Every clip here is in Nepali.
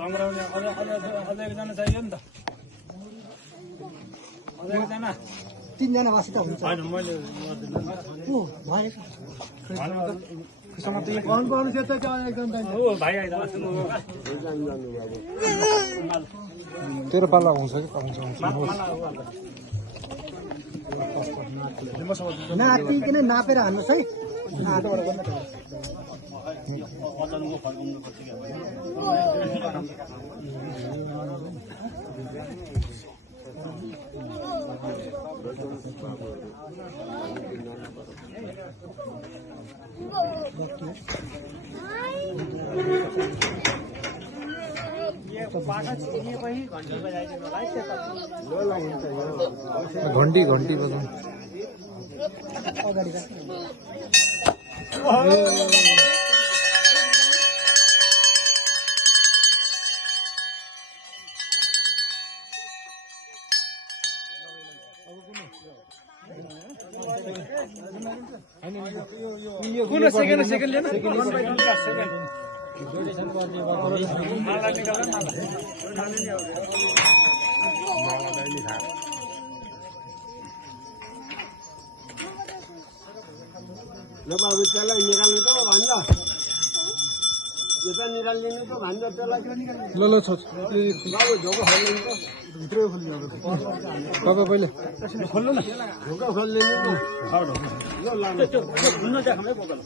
तम्राउने अझ एकजना चाहियो नि त अझ एकजना 3 जना वासित हुन्छ हैन मैले ओ भाइ सँग त एक कौन कौन से त एकदम ओ भाइ आइदा तेरो पाला हुन्छ कि हुन्छ नापिकन नापेर हान्नुहोस् है हातबाट गर्न अचानक फर्काउनु पर्छ के घन्टी घन्टी बजाउनु अगाडि कुन सेकेन्ड लिएन ल बाबु त्यसलाई निकाल्नु त भन्छ यो त निकालिदिनु त भन्छ त्यसलाई ल ल छोड बाबु झोको खोल्नु त भित्रै खोल्नु तपाईँ पहिले खोल्नु न झोको खोलिदिनु त ल लानु हुन्न देखामै बोतल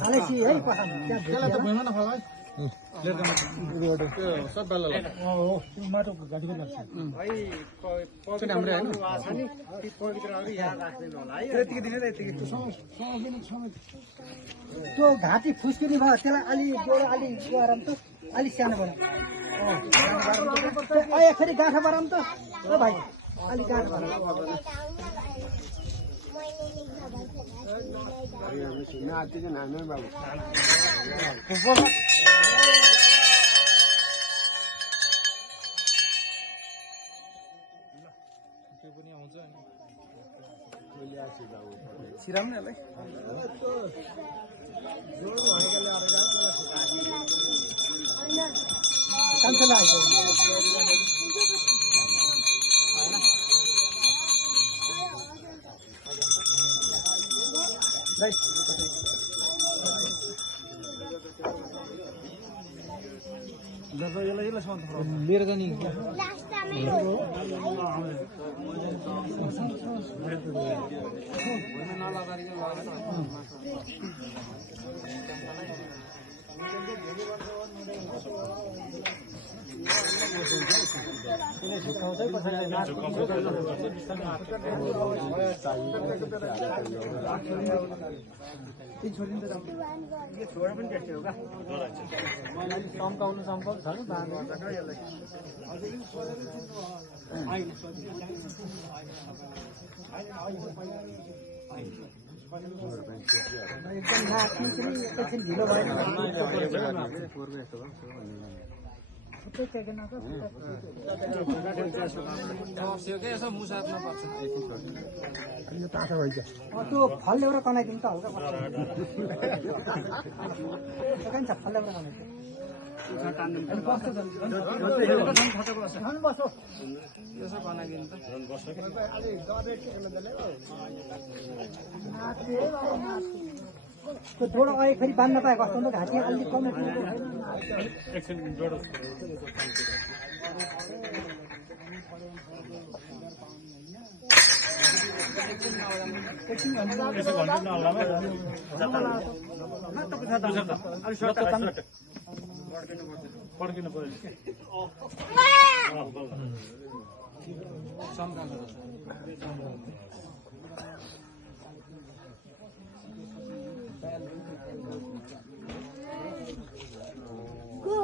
खालेसी है त्यसलाई त भएन होला सब बेला माटोको घाँटीको लाग्छ हाम्रो त्यो घाँटी फुस्किने भयो त्यसलाई अलि जोडो अलि गरम त अलि सानो बनाऊ फेरि गाँठा बनाऊँ त ओ भाइ अलि गाँठा बनाऊ नातिको नामै बाबु सिराम नै होला कान्छोलाई आइसक्यो लिएर जाने चम्काउनु चम्काउनु छ एकदम नाच्नु पनि एकैछिन ढिलो भएन त्यो फल ल्याएर कनाइदिनु त हल्का फल ल्याएर त्यो जोडो अहिले फेरि बाँध्न पाए कस्तो त घाँटी अलिक कम एकछिन जोडो पड्किनु पर्यो को